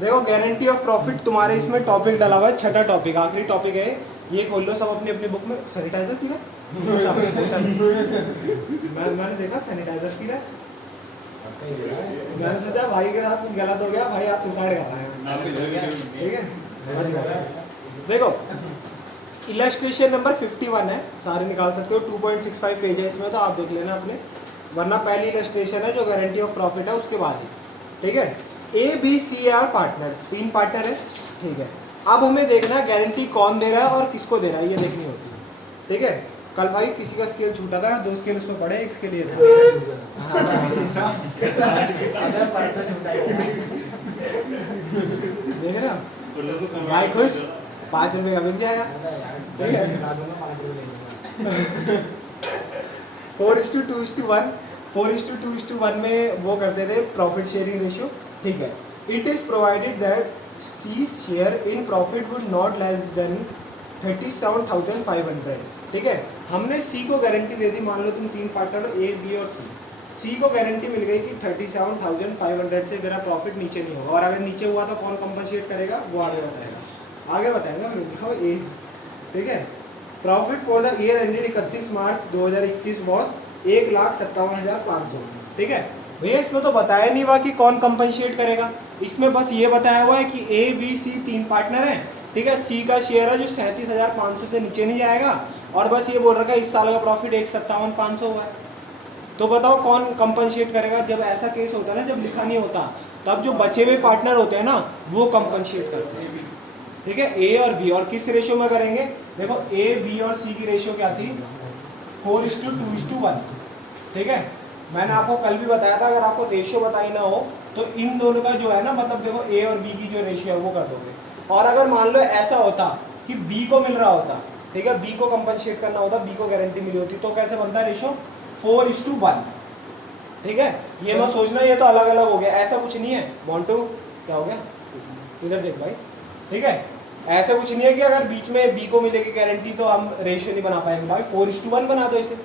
देखो guarantee of profit तुम्हारे इसमें टॉपिक डाला हुआ है, छठा टॉपिक, आखिरी टॉपिक है ये। खोल लो सब अपनी अपनी बुक में। सैनिटाइजर पी रहा मैंने देखा सैनिटाइजर पी रहा है। मैंने सोचा भाई के साथ कुछ गलत हो गया, भाई आज सुसाइड कर रहा है। ठीक है, देखो इलस्ट्रेशन नंबर 51 है, सारे निकाल सकते हो। 2.65 पेज है इसमें, तो आप देख लेना अपने, वरना पहली इलस्ट्रेशन है जो गारंटी ऑफ प्रॉफिट है उसके बाद ही। ठीक है, A B C R partners, 3 partner है। ठीक है, अब हमें देखना है गारंटी कौन दे रहा है और किसको दे रहा है, ये देखनी होती है। ठीक है, कल भाई किसी का स्केल छूटा था, 2 स्केल उसमें पड़े, एक स्केल ये था। देख रहे हो भाई, खुश, 5 रुपये का मिल जाएगा। ठीक है, 4:2:1, 4:2:1 में वो करते थे प्रॉफिट शेयरिंग रेशियो। ठीक है, it is provided that C share in profit would not less than 37,500। ठीक है, हमने सी को गारंटी दे दी, मान लो तुम 3 पार्टनर हो, ए बी और सी को गारंटी मिल गई कि 37,500 से मेरा प्रॉफिट नीचे नहीं होगा, और अगर नीचे हुआ तो कौन कंपनसेट करेगा, वो आगे बताएगा, आगे बताएगा। दिखाओ ए। ठीक है, profit for the year ended 31 March 2021 was 1,57,500। ठीक है भैया, इसमें तो बताया नहीं हुआ कि कौन कंपनसेट करेगा, इसमें बस ये बताया हुआ है कि ए बी सी 3 पार्टनर हैं। ठीक है, सी का शेयर है जो 37,500 से नीचे नहीं जाएगा, और बस ये बोल रखा है इस साल का प्रॉफिट 1,57,500 हुआ है। तो बताओ कौन कंपनसेट करेगा। जब ऐसा केस होता है ना, जब लिखा नहीं होता, तब जो बचे हुए पार्टनर होते हैं ना, वो कंपनसेट करते हैं। ठीक है, ए और बी, और किस रेशियो में करेंगे, देखो ए बी और सी की रेशियो क्या थी, 4:2:1। ठीक है, मैंने आपको कल भी बताया था, अगर आपको रेशियो बताई ना हो तो इन दोनों का जो है ना, मतलब देखो ए और बी की जो रेशियो है वो कर दोगे। और अगर मान लो ऐसा होता कि बी को मिल रहा होता, ठीक है, बी को कंपनसेट करना होता, बी को गारंटी मिली होती, तो कैसे बनता है रेशियो, 4:1। ठीक है, ये मत सोचना ये तो अलग अलग हो गया, ऐसा कुछ नहीं है। मोंटू क्या हो गया, इधर देख भाई। ठीक है, ऐसा कुछ नहीं है कि अगर बीच में बी को मिलेगी गारंटी तो हम रेशियो नहीं बना पाएंगे, भाई 4:1 बना दो इसे।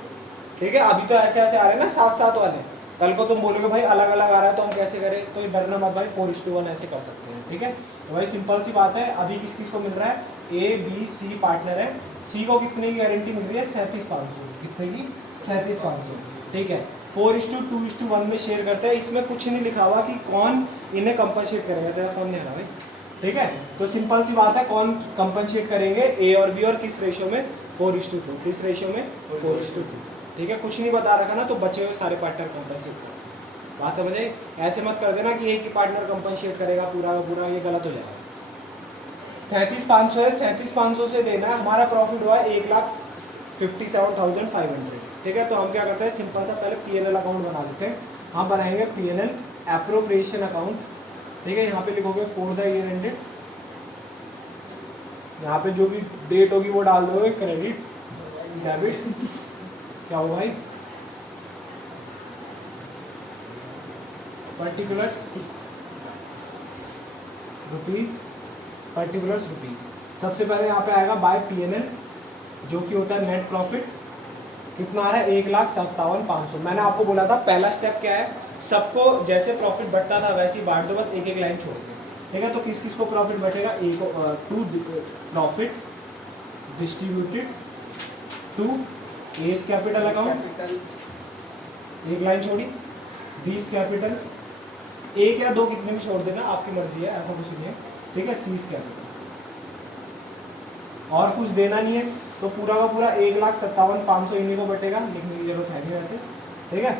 ठीक है, अभी तो ऐसे ऐसे आ रहे हैं ना 7-7 वाले, कल को तुम बोलोगे भाई अलग अलग आ रहा है तो हम कैसे करें, तो डरना मत भाई, 4:1 ऐसे कर सकते हैं। ठीक है, तो भाई सिंपल सी बात है, अभी किस किस को मिल रहा है, ए बी सी पार्टनर है, सी को कितने की गारंटी मिल रही है, 37,500, कितने की, 37,500। ठीक है, 4:2:1 में शेयर करते हैं, इसमें कुछ नहीं लिखा हुआ कि कौन इन्हें कंपनसेट करेगा, तेरा फोन नहीं आ रहा भाई। ठीक है, तो सिंपल सी बात है, कौन कंपनसेट करेंगे, ए और बी, और किस रेशियो में, 4:2, किस रेशियो में, 4:2। ठीक है, कुछ नहीं बता रखा ना, तो बचे हुए सारे पार्टनर कंपनसेट करेंगे। बात समझे, ऐसे मत कर देना कि एक ही पार्टनर कंपनसेट करेगा पूरा का पूरा, ये गलत हो जाएगा। 37,500 है, 37,500 से देना है, हमारा प्रॉफिट हुआ है 1,57,500। ठीक है, तो हम क्या करते हैं, सिंपल सा पहले पीएनएल अकाउंट बना देते हैं। हम बनाएंगे पीएनएल एप्रोप्रिएशन अकाउंट। ठीक है, यहाँ पे लिखोगे फॉर द ईयर एंडेड, यहाँ पे जो भी डेट होगी वो डाल दोगे, क्रेडिट डेबिट, क्या हो भाई, पर्टिकुलर्स रुपीज, पर्टिकुलर्स रुपीज। सबसे पहले यहाँ पे आएगा बाय पीएनएल, जो कि होता है नेट प्रॉफिट, कितना आ रहा है, 1,57,500। मैंने आपको बोला था पहला स्टेप क्या है, सबको जैसे प्रॉफिट बढ़ता था वैसे ही बांट दो, बस एक एक लाइन छोड़ के। ठीक है, तो किस किस को प्रॉफिट बढ़ेगा, ए को to profit distributed to A's capital account, एक लाइन छोड़ी, बीस कैपिटल, एक या दो कितने भी छोड़ देना, आपकी मर्जी है, ऐसा कुछ नहीं है। ठीक है, सीज कैपिटल, और कुछ देना नहीं है, तो पूरा का पूरा 1,57,500 इन्हीं को बटेगा, लिखने की जरूरत है नहीं वैसे। ठीक है,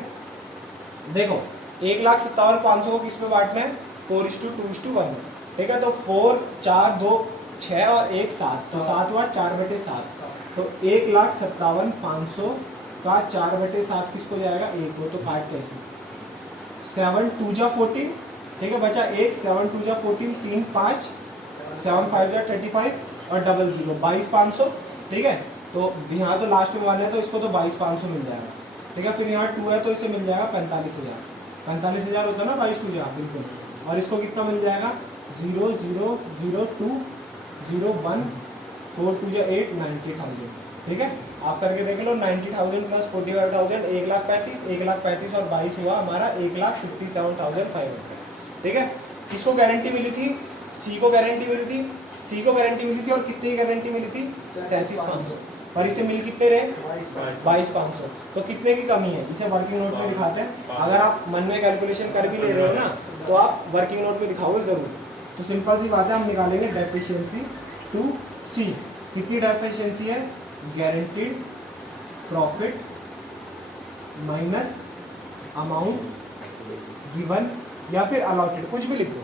देखो 1,57,500 को किस में बांटना है, 4:2:1। ठीक है, तो 4, 4, 2, 6 और 1 7, तो 7 हुआ 4/7, तो 1,57,500 का 4/7 किसको जाएगा, एक को, तो काटते हैं 7 2 जा 14। ठीक है, बचा 1, 7 2 जा 14, 3 5, 7 5 जा 35 और 0 0 22,500। ठीक है, तो यहाँ तो लास्ट में 1 है तो इसको तो 22,500 मिल जाएगा। ठीक है, फिर यहाँ 2 है तो इसे मिल जाएगा 45,000, 45,000 होता है ना 22 2 बिल्कुल, और इसको कितना मिल जाएगा, 0 0 0 2 0 1 4 2 8 90,000। ठीक है, आप करके देख लो, 90,000 प्लस 45,000 1,35,000, 1,35,000 और 22 हुआ हमारा 1,57,500। ठीक है, किसको गारंटी मिली थी? सी को गारंटी मिली थी, सी को गारंटी मिली थी और कितने की गारंटी मिली थी? 37,500। पर इसे मिल कितने रहे? 22,500। तो कितने की कमी है? इसे वर्किंग नोट में दिखाते हैं। अगर आप मन में कैलकुलेशन कर भी ले रहे हो ना तो आप वर्किंग नोट में दिखाओगे ज़रूर। तो सिंपल सी बात है, हम निकालेंगे डेफिशिएंसी टू सी। कितनी डेफिशिएंसी है? Guaranteed profit minus amount given या फिर अलॉटेड, कुछ भी लिख दो।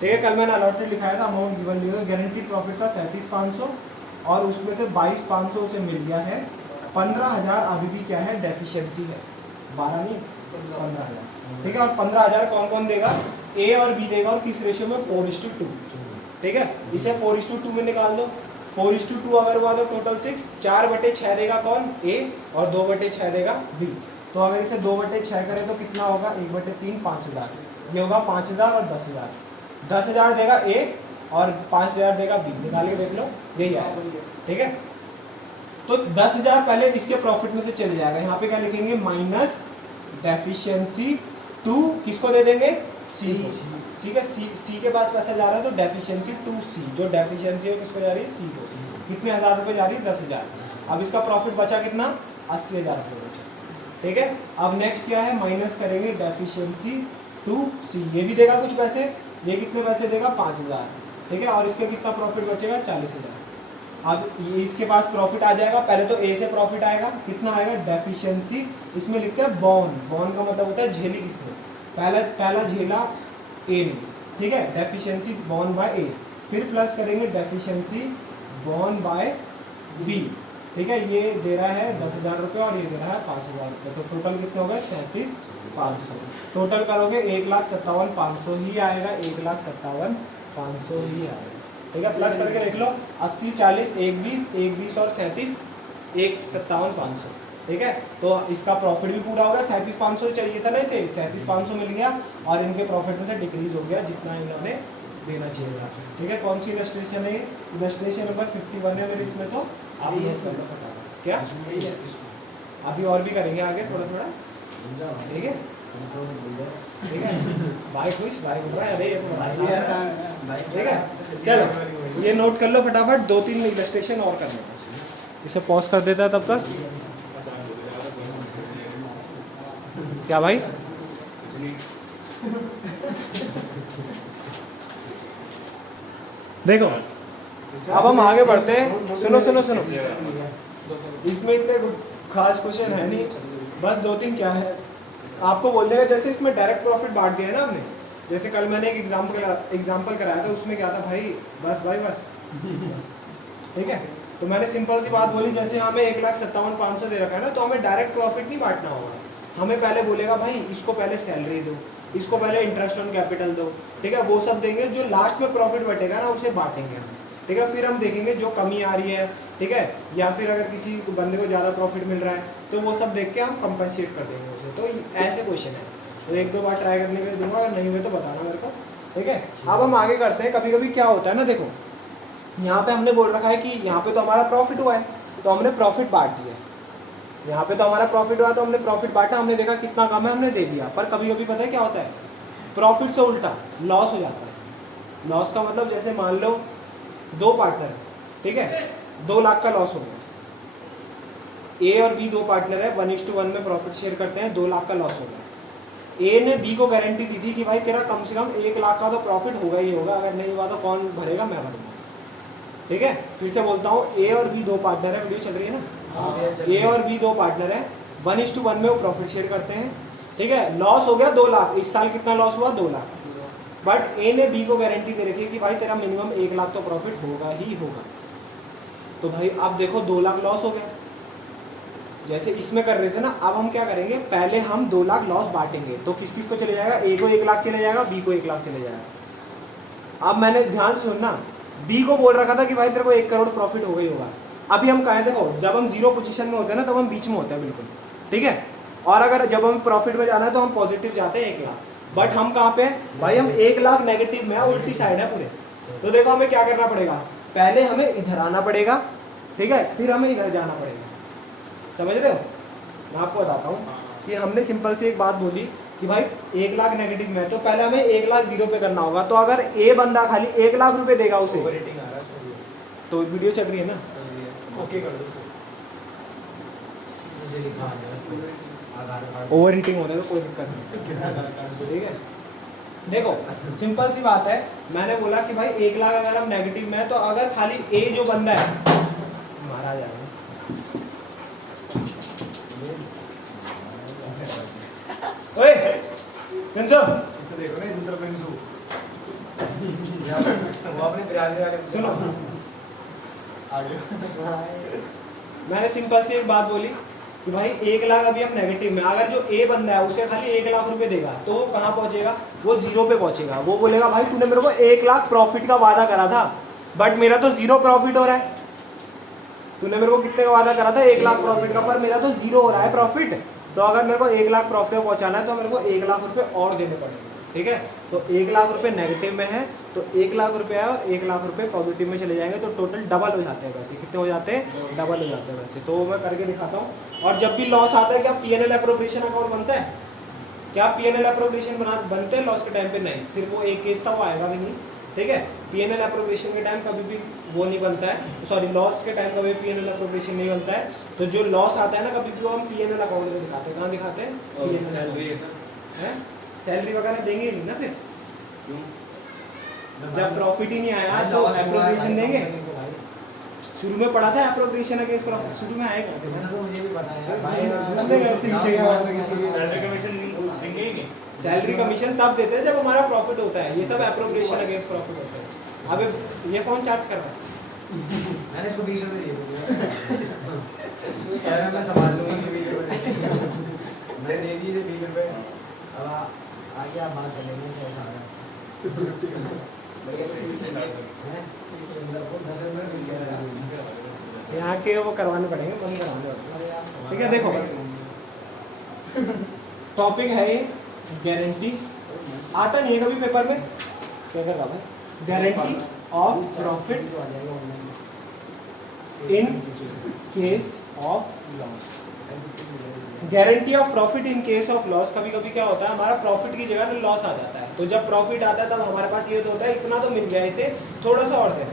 ठीक है, कल मैंने अलॉटेड लिखाया था, अमाउंट गिवन लिखा था। गारंटीड प्रॉफिट था 37,500 और उसमें से 22,500 उसे मिल गया है। 15,000 अभी भी क्या है? डेफिशिएंसी है। 12 नहीं, 15,000। ठीक है, और 15,000 कौन कौन देगा? ए और बी देगा। और किस रेशियो में? 4:2। ठीक है, इसे 4:2 में निकाल दो। 4:2 अगर हुआ तो टोटल 6। 4/6 देगा कौन? ए, और 2/6 देगा बी। तो अगर इसे 2/6 करें तो कितना होगा? 1/3 5,000। ये होगा 5,000 और 10,000। 10,000 देगा ए और 5,000 देगा बी। निकाल के देख लो, यही आएगा। ठीक है, तो 10,000 पहले इसके प्रॉफिट में से चले जाएगा। यहाँ पे क्या लिखेंगे? माइनस डेफिशिएंसी टू, किसको दे देंगे? सी। ठीक है, सी के पास पैसा जा रहा है तो डेफिशिएंसी टू सी, जो डेफिशिएंसी है किसको जा रही है? सी को। कितने हज़ार रुपये जा रही है? 10,000। अब इसका प्रॉफिट बचा कितना? 80,000 रुपये बचा। ठीक है, अब नेक्स्ट क्या है? माइनस करेंगे डेफिशिएंसी टू सी। ये भी देगा कुछ पैसे, ये कितने पैसे देगा? 5,000। ठीक है, और इसका कितना प्रॉफिट बचेगा? 40,000। अब ये इसके पास प्रॉफिट आ जाएगा। पहले तो ए से प्रॉफिट आएगा, कितना आएगा? डेफिशिएंसी, इसमें लिखते हैं बॉन। बॉन का मतलब होता है झेली किसने? पहला झेला ए ने। ठीक है, डेफिशिएंसी बॉन बाय ए। फिर प्लस करेंगे डेफिशिएंसी बॉन बाय बी। ठीक है, ये दे रहा है 10,000 रुपये और ये दे रहा है 5,000 रुपये। तो टोटल कितने हो गए? 37,500। टोटल करोगे 1,57,500 ही आएगा। 1,57,500 ही आएगा। ठीक है, प्लस करके देख लो। 80, 40, 1,20 और 37, 1,57,500। ठीक है, तो इसका प्रॉफिट भी पूरा होगा। 37,500 चाहिए था ना इसे, 37,500 मिल गया और इनके प्रॉफिट में से डिक्रीज हो गया जितना इन्होंने देना चाहिए था। ठीक है, कौन सी इलस्ट्रेशन है? इलस्ट्रेशन नंबर 51 है मेरे इसमें। तो आप क्या अभी और भी करेंगे आगे थोड़ा थोड़ा। ठीक है, ठीक है, भाई खुश, भाई बोल रहा है अरे। ठीक है, चलो ये नोट कर लो फटाफट। 2-3 इलस्ट्रेशन और करने का। इसे पॉज कर देता है तब तक। क्या भाई? देखो, अब हम आगे बढ़ते हैं। सुनो सुनो सुनो, इसमें इतने खास क्वेश्चन है नहीं, बस 2-3 क्या है आपको बोल देगा। जैसे इसमें डायरेक्ट प्रॉफिट बांट दिया है ना हमने, जैसे कल मैंने एक एग्जाम्पल कराया था, उसमें क्या था भाई? बस भाई बस। ठीक है, तो मैंने सिंपल सी बात बोली, जैसे हमें 1,57,500 दे रखा है ना, तो हमें डायरेक्ट प्रॉफिट नहीं बांटना होगा। हमें पहले बोलेगा भाई इसको पहले सैलरी दो, इसको पहले इंटरेस्ट ऑन कैपिटल दो। ठीक है, वो सब देंगे, जो लास्ट में प्रॉफिट बटेगा ना उसे बांटेंगे हम। ठीक है, फिर हम देखेंगे जो कमी आ रही है, ठीक है, या फिर अगर किसी बंदे को ज़्यादा प्रॉफिट मिल रहा है तो वो सब देख के हम कंपनसेट कर देंगे उसे। तो ऐसे क्वेश्चन है, तो 1-2 बार ट्राई करने के लिए दूंगा, अगर नहीं हुए तो बताना मेरे को। ठीक है, अब हम आगे करते हैं। कभी कभी क्या होता है ना, देखो यहाँ पे हमने बोल रखा है कि यहाँ पे तो हमारा प्रॉफिट हुआ है तो हमने प्रॉफिट बांट दिया। यहाँ पे तो हमारा प्रॉफिट हुआ तो हमने प्रॉफिट बांटा, हमने देखा कितना कम है, हमने दे दिया। पर कभी कभी पता है क्या होता है? प्रॉफिट से उल्टा लॉस हो जाता है। लॉस का मतलब जैसे मान लो 2 पार्टनर है, ठीक है, 2 लाख का लॉस हो गया। ए और बी 2 पार्टनर है, 1:1 में प्रॉफिट शेयर करते हैं, 2 लाख का लॉस हो गया। ए ने बी को गारंटी दी थी कि भाई तेरा कम से कम 1 लाख का तो प्रॉफिट होगा ही होगा, अगर नहीं हुआ तो कौन भरेगा? मैं भरूंगा। ठीक है, फिर से बोलता हूँ, ए और बी 2 पार्टनर है, वीडियो चल रही है ना? ए और बी 2 पार्टनर है, 1:1 में वो प्रॉफिट शेयर करते हैं। ठीक है, लॉस हो गया 2 लाख। इस साल कितना लॉस हुआ? 2 लाख। बट ए ने बी को गारंटी दे रखी है कि भाई तेरा मिनिमम 1 लाख तो प्रॉफिट होगा ही होगा। तो भाई अब देखो 2 लाख लॉस हो गया, जैसे इसमें कर रहे थे ना। अब हम क्या करेंगे? पहले हम 2 लाख लॉस बांटेंगे, तो किस किस को चले जाएगा? ए को 1 लाख चले जाएगा, बी को 1 लाख चले जाएगा। अब मैंने ध्यान से सुनना, बी को बोल रखा था कि भाई तेरे को 1 करोड़ प्रॉफिट होगा ही होगा। अभी हम कहें, देखो जब हम 0 पोजीशन में होते हैं ना तब हम बीच में होते हैं बिल्कुल। ठीक है, और अगर जब हम प्रॉफिट में जाना है तो हम पॉजिटिव जाते हैं 1 लाख। बट हम कहाँ पे? भाई हम 1 लाख नेगेटिव में है, उल्टी साइड है पूरे। तो देखो हमें क्या करना पड़ेगा? पहले हमें इधर आना पड़ेगा, ठीक है, फिर हमें इधर जाना पड़ेगा। समझ रहे हो? मैं आपको बताता हूँ कि हमने सिंपल सी एक बात बोली कि भाई 1 लाख नेगेटिव में है, तो पहले हमें 1 लाख जीरो पे करना होगा। तो अगर ए बंदा खाली 1 लाख रुपए देगा उसे, ओवररेटिंग आ रहा है सॉरी, तो वीडियो चल रही है ना, ओके कर दो सर। मुझे लिखा आ गया उसमें आधार कार्ड। ओवर हीटिंग होता है तो कोई दिक्कत नहीं, ठीक है। देखो सिंपल सी बात है, मैंने बोला कि भाई 1 लाख अगर हम नेगेटिव में है, तो अगर खाली ए जो बंदा है मारा जाएगा। ओए पेंसो, इसे देखो ना, दूसरा पेंसू वो अपने बिरादरी वाले सुनो, आगे मैंने सिंपल सी एक बात बोली कि भाई 1 लाख अभी हम नेगेटिव में, अगर जो ए बंदा है उसे खाली 1 लाख रुपए देगा, तो वो कहाँ पहुंचेगा, वो जीरो पे पहुंचेगा। वो बोलेगा भाई तूने मेरे को 1 लाख प्रॉफिट का वादा करा था, बट मेरा तो जीरो प्रॉफिट हो रहा है। तूने मेरे को कितने का वादा करा था, 1 लाख प्रॉफिट का, पर मेरा तो जीरो हो रहा है प्रॉफिट। तो अगर मेरे को 1 लाख प्रॉफिट में पहुंचाना है, तो मेरे को 1 लाख रुपए और देने पड़ेंगे, ठीक है। तो 1 लाख रुपए नेगेटिव में है, तो 1 लाख रुपए है और 1 लाख रुपए पॉजिटिव में चले जाएंगे, तो टोटल डबल हो जाते हैं पैसे। कितने हो जाते हैं, डबल हो जाते हैं पैसे। तो मैं करके दिखाता हूँ। और जब भी लॉस आता है, क्या पीएनएल अप्रोप्रिएशन अकाउंट बनता है, क्या पीएनएल अप्रोप्रिएशन बनते हैं लॉस के टाइम पे? नहीं, सिर्फ वो एक केस था, वो आएगा भी नहीं, ठीक है। पीएनएल अप्रोप्रिएशन के टाइम कभी भी वो नहीं बनता है, सॉरी लॉस के टाइम कभी पीएनएल अप्रोप्रिएशन नहीं बनता है। तो जो लॉस आता है ना, कभी भी वो हम पीएनएल अकाउंट में दिखाते हैं। कहाँ दिखाते हैं, पीएनएल। सैलरी वगैरह देंगे ही नहीं ना फिर, जब प्रॉफिट ही नहीं आया तो अप्रोप्रिएशन देंगे। शुरू में पढ़ा था अप्रोप्रिएशन अगेंस्ट प्रॉफिट, शुरू में आएगा मुझे भी पता है सैलरी कमीशन तब देते हैं जब हमारा प्रॉफिट होता है। ये सब अप्रोप्रिएशन अगेंस्ट प्रॉफिट होता है। अब ये कौन चार्ज कर रहा है? मैंने इसको 20 रुपए दिए थे, कह रहा मैं संभाल लूंगी 20 रुपए मैंने दे दिए थे 20 रुपए। अब आगे आप बात कर लेंगे कैसा आ रहा है। यहाँ के वो करवाने पड़ेंगे, बंद करवाने पड़ेंगे, ठीक है। देखो टॉपिक है ये गारंटी, आता नहीं है कभी पेपर में, क्या कर रहा है, guarantee of profit in case of loss. Guarantee of profit in case of loss, कभी कभी क्या होता है, हमारा प्रॉफिट की जगह में लॉस आ जाता है। तो जब प्रॉफिट आता है तब हमारे पास ये तो होता है इतना तो मिल गया, इसे थोड़ा सा और देना,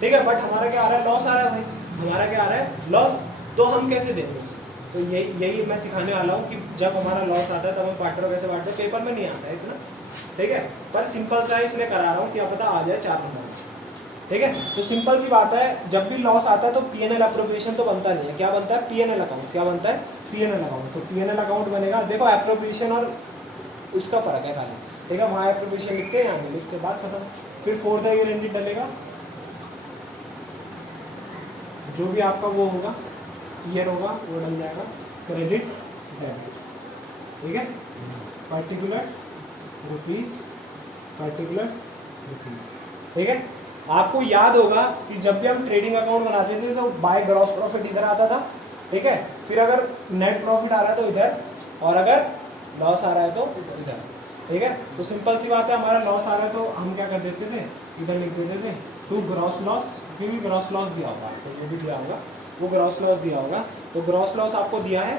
ठीक है। बट हमारा क्या आ रहा है, लॉस आ रहा है भाई, हमारा क्या आ रहा है, लॉस। तो हम कैसे देंगे उसे? तो यही मैं सिखाने वाला हूँ कि जब हमारा लॉस आता है तब हम पार्टनर कैसे बांटते हैं। पेपर में नहीं आता है इतना, ठीक है, पर सिंपल सा इसलिए करा रहा हूँ कि पता आ जाए 4 नंबर, ठीक है। तो सिंपल सी बात है, जब भी लॉस आता है तो पीएनएल अप्रोप्रिएशन तो बनता नहीं है। क्या बनता है, पीएनएल अकाउंट। क्या बनता है, पीएनएल अकाउंट। तो पीएनएल अकाउंट बनेगा। देखो अप्रोप्रिएशन और उसका फर्क है खाली, ठीक है। वहाँ अप्रोप्रिएशन लिखते हैं, यहाँ नहीं लिखते, बात खत्म। फिर 4th ईयर एंडिंग डलेगा, जो भी आपका वो होगा ईयर होगा वो डल जाएगा, क्रेडिट डेबिट, ठीक है। पर्टिकुलर्स रुपीज, पर्टिकुलर्स रुपीज, ठीक है। आपको याद होगा कि जब भी हम ट्रेडिंग अकाउंट बनाते थे तो बाय ग्रॉस प्रॉफिट इधर आता था, ठीक है। फिर अगर नेट प्रॉफिट आ रहा है तो इधर, और अगर लॉस आ रहा है तो इधर, ठीक है। तो सिंपल सी बात है, हमारा लॉस आ रहा है तो हम क्या कर देते थे, इधर लिख देते थे टू ग्रॉस लॉस, क्योंकि ग्रॉस लॉस दिया होगा आपको, जो भी दिया होगा वो ग्रॉस लॉस दिया होगा। तो ग्रॉस लॉस आपको दिया है।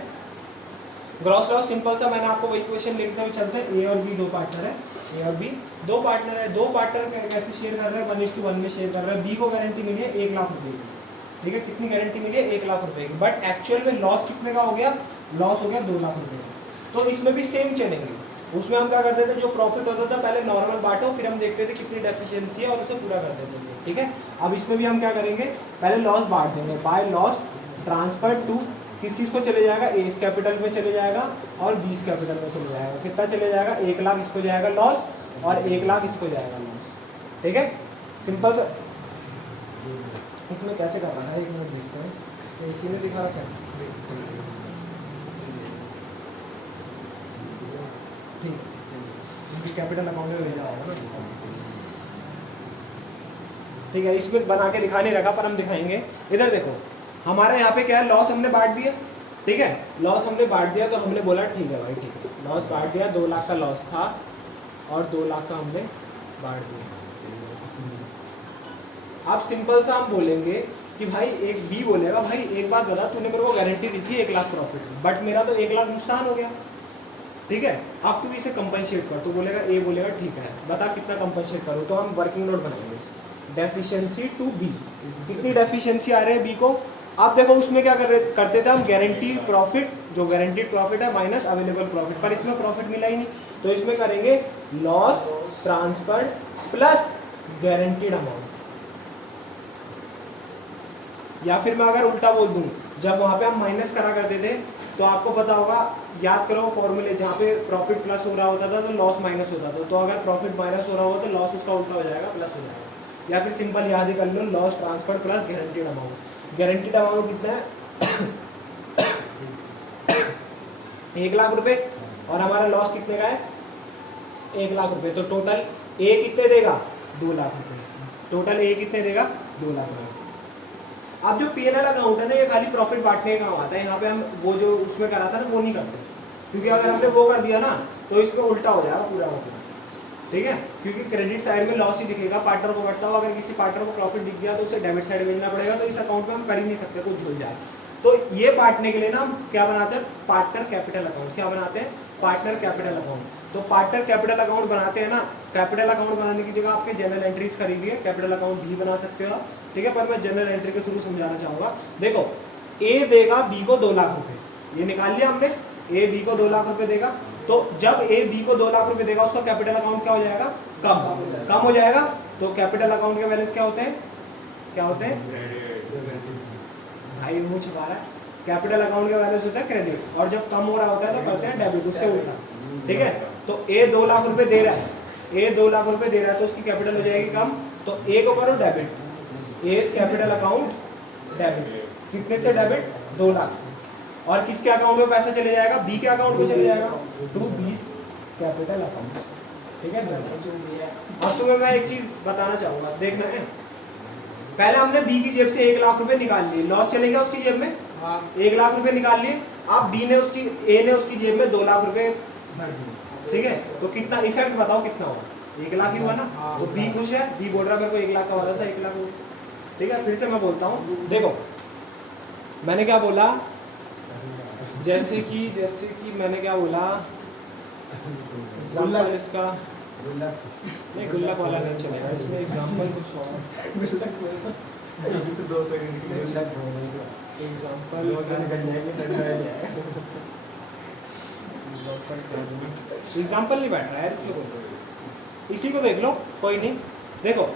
ग्रॉस लॉस सिंपल सा, मैंने आपको वही क्वेश्चन लिखते हुए चलते हैं। ए और बी 2 पार्टनर है, ए और बी 2 पार्टनर है। 2 पार्टनर कैसे शेयर कर रहे हैं, 1:1 में शेयर कर रहे हैं। बी को गारंटी मिली है 1 लाख रुपए की, ठीक है। कितनी गारंटी मिली है, 1 लाख रुपए की। बट एक्चुअल में लॉस कितने का हो गया, लॉस हो गया 2 लाख रुपए का। तो इसमें भी सेम चलेंगे। उसमें हम क्या करते थे, जो प्रॉफिट होता था पहले नॉर्मल बांटो, फिर हम देखते थे कितनी डेफिशिएंसी है और उसे पूरा कर देते थे, ठीक है। अब इसमें भी हम क्या करेंगे, पहले लॉस बांट देंगे। बाय लॉस ट्रांसफर टू, किस किस को चले जाएगा, ए कैपिटल में चले जाएगा और बी कैपिटल में चले जाएगा। कितना चले जाएगा, 1 लाख इसको जाएगा लॉस और 1 लाख इसको जाएगा लॉस, ठीक है। सिंपल सा। इसमें कैसे कर रहा है, 1 मिनट देखते हैं, तो इसी में दिखा रखा है, ठीक है। कैपिटल अकाउंट में भेजा होगा ना, ठीक है। इसमें बना के दिखा नहीं रखा, पर हम दिखाएंगे। इधर देखो, हमारे यहाँ पे क्या है, लॉस हमने बांट दिया, ठीक है। लॉस हमने बांट दिया तो हमने बोला ठीक है भाई, ठीक है, लॉस बांट दिया। 2 लाख का लॉस था और 2 लाख का हमने बांट दिया। अब सिंपल सा हम बोलेंगे कि भाई एक बी बोलेगा, भाई एक बात बता, तूने मेरे को गारंटी दी थी 1 लाख प्रॉफिट, बट मेरा तो 1 लाख नुकसान हो गया, ठीक है, अब तू इसे कंपनसेट कर, तो बोलेगा ए बोलेगा ठीक है, बता कितना कंपनसेट करूँ, तो हम वर्किंग नोट बनाएंगे डेफिशिएंसी टू बी। कितनी डेफिशिएंसी आ रहे हैं बी को, आप देखो उसमें क्या करते थे हम, गारंटी प्रॉफिट, जो गारंटीड प्रॉफिट है माइनस अवेलेबल प्रॉफिट, पर इसमें प्रॉफिट मिला ही नहीं, तो इसमें करेंगे loss transferred plus guaranteed amount. या फिर मैं अगर उल्टा बोल दूं, जब वहां पे हम माइनस करा करते थे तो आपको पता होगा, याद करो फॉर्मूले, जहाँ पे प्रॉफिट प्लस हो रहा होता था तो लॉस माइनस होता था, तो अगर प्रॉफिट माइनस हो रहा होगा तो लॉस उसका उल्टा हो जाएगा, प्लस हो जाएगा। या फिर सिंपल याद ही कर लो, loss transfer plus guaranteed amount. Guaranteed amount कितना है 1 लाख रुपए, और हमारा लॉस कितने का है 1 लाख रुपए, तो टोटल ए कितने देगा 2 लाख रुपए, टोटल ए कितने देगा 2 लाख रुपए। अब जो P&L अकाउंट है ना, ये खाली प्रॉफिट बांटने का काम आता है, यहाँ पे हम वो जो उसमें करा था ना वो नहीं करते, क्योंकि अगर हमने वो कर दिया ना तो इसमें उल्टा हो जाएगा पूरा का पूरा, ठीक है, क्योंकि क्रेडिट साइड में लॉस ही दिखेगा पार्टनर को बढ़ता हुआ, अगर किसी पार्टनर को प्रॉफिट दिख गया तो उसे डेबिट साइड भेजना पड़ेगा, तो इस अकाउंट में हम कर ही नहीं सकते, कुछ झूल जाए। तो ये बांटने के लिए ना हम क्या बनाते हैं, पार्टनर कैपिटल अकाउंट। क्या बनाते हैं, पार्टनर कैपिटल अकाउंट। तो पार्टनर कैपिटल अकाउंट बनाते हैं ना, कैपिटल अकाउंट बनाने की जगह आपके जनरल एंट्रीज करी हुई है, कैपिटल अकाउंट भी बना सकते हो आप, ठीक है, पर मैं जनरल एंट्री के थ्रू समझाना चाहूँगा। देखो ए देगा बी को 2 लाख रुपए, ये निकाल लिया हमने, ए बी को 2 लाख रुपए देगा, तो जब ए बी को 2 लाख रुपए देगा उसका कैपिटल अकाउंट क्या हो जाएगा, कम हो जाएगा। तो कैपिटल अकाउंट के बैलेंस क्या होते हैं, क्या होते हैं भाई, मुंह छिपा रहा है, कैपिटल अकाउंट का बैलेंस होता है क्रेडिट, और जब कम हो रहा होता है तो करते हैं डेबिट, उससे उल्टा, ठीक है। तो ए 2 लाख रुपए दे रहा है, ए 2 लाख रुपए दे रहा है तो उसकी कैपिटल हो जाएगी कम, तो ए को करो डेबिट, ए कैपिटल अकाउंट डेबिट, कितने से डेबिट 2 लाख से, और किसके अकाउंट में पैसा चले जाएगा, बी के अकाउंट में चले जाएगा, टू बीस कैपिटल अकाउंट, ठीक है। अब तुम्हें मैं एक चीज बताना चाहूंगा, देखना है, पहले हमने बी की जेब से 1 लाख रुपए निकाल लिए, लॉस चले गया उसकी जेब में, 1 लाख रुपए निकाल लिए, अब बी ने उसकी, ए ने उसकी जेब में 2 लाख रुपए भर दिए, ठीक है, तो कितना इफेक्ट बताओ कितना हुआ, 1 लाख ही हुआ ना, तो बी खुश है, बी बोल रहा मेरे को 1 लाख का वादा था, 1 लाख हो, ठीक है। फिर से मैं बोलता हूँ, देखो मैंने क्या बोला, जैसे कि मैंने क्या बोला, एग्जाम्पल इसका नहीं, गुल्लक वाला नहीं चलेगा, इसमें एग्जाम्पल कुछ और, तो 2 सेकंड के लिए एग्जाम्पल एग्जाम्पल नहीं बैठ रहा है इसलिए बोल रहा हूं। इसी को देख लो, कोई नहीं, देखो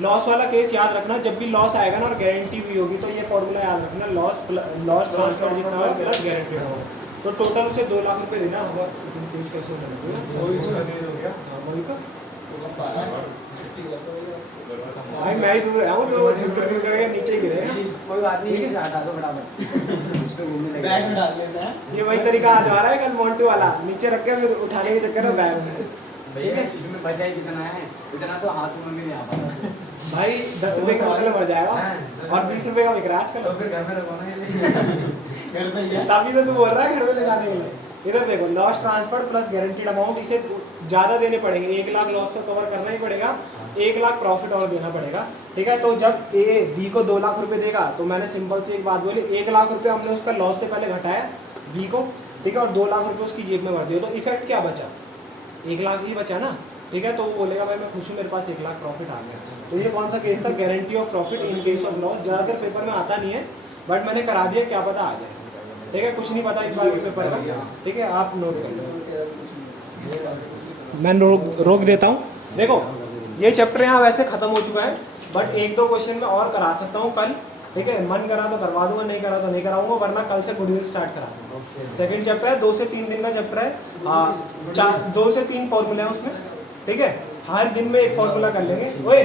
लॉस वाला केस याद रखना, जब भी लॉस आएगा ना और गारंटी भी होगी तो ये फॉर्मूला याद रखना, लॉस ट्रांसफर जितना होगा प्लस गारंटी होगा, तो टोटल उसे 2 लाख रुपए देना होगा, कैसे वही उसका दे हो गया, वही तो भाई मैं ही दूर आऊँ तो दूर करके नीचे गिरे, कोई बात नहीं, इसे हटा दो फटाफट, इस पे घूमने लगे, बैग में डाल लेते हैं। ये वही तरीका आज आ रहा है, कल मोन्टू वाला नीचे रख के फिर उठाने के चक्कर में गायब। भैया इसमें बचा ही कितना है, इतना तो हाथ में भी नहीं आ पाता भाई 10 रुपए का मतलब मर जाएगा, हाँ, और 20 रुपए का बिक रहा है आजकल, तो फिर घर में रखो ना ये घर पे ही है। तभी तो तू बोल रहा है घर में ले जाने के लिए। इधर देखो loss transfer plus guaranteed amount, इसे ज़्यादा देने पड़ेंगे, 1 लाख लॉस तो कवर करना ही पड़ेगा, 1 लाख प्रॉफिट और देना पड़ेगा, ठीक है। तो जब ए बी को 2 लाख रुपए देगा तो मैंने सिंपल से एक बात बोली, 1 लाख रुपए हमने उसका लॉस से पहले घटाया बी को, ठीक है, और 2 लाख रुपए उसकी जेब में भर दिए, तो इफेक्ट क्या बचा, 1 लाख ही बचा ना, ठीक है। तो वो बोलेगा भाई मैं खुश हूँ, मेरे पास 1 लाख प्रॉफिट आ गया। तो ये कौन सा केस था, guarantee of profit in case of loss. ज़्यादातर पेपर में आता नहीं है, बट मैंने करा दिया, क्या पता आ जाए, ठीक है, कुछ नहीं पता इस बार इस पेपर का, ठीक है, आप नोट कर लो, मैं रोक देता हूँ। देखो ये चैप्टर यहाँ वैसे खत्म हो चुका है, बट 1-2 क्वेश्चन में और करा सकता हूँ कल, ठीक है, मन करा तो करवा दूंगा, नहीं करा तो नहीं कराऊंगा, वरना कल से गुडविल स्टार्ट करा दूंगा। सेकंड चैप्टर है, 2 से 3 दिन का चैप्टर है, 2 से 3 फॉर्मूले हैं उसमें, ठीक है, हर दिन में एक फॉर्मूला कर लेंगे, ओए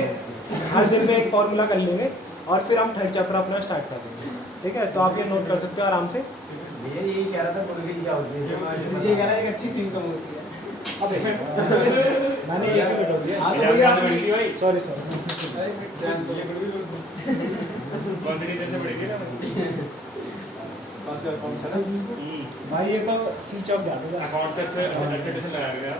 हर दिन में एक फॉर्मूला कर लेंगे, और फिर हम थर्ड चैप्टर अपना स्टार्ट कर देंगे, ठीक है। तो आप ये नोट कर सकते हो आराम से। भैया यही कह रहा था गुडविल क्या होती है, ये कह रहा है एक अच्छी सी इनकम होती है। अब मैंने ये भी बता दिया, हाँ तो भैया सॉरी कौन सा ना भाई, ये तो सी चौक जाने अकाउंट से अच्छा लगाया गया।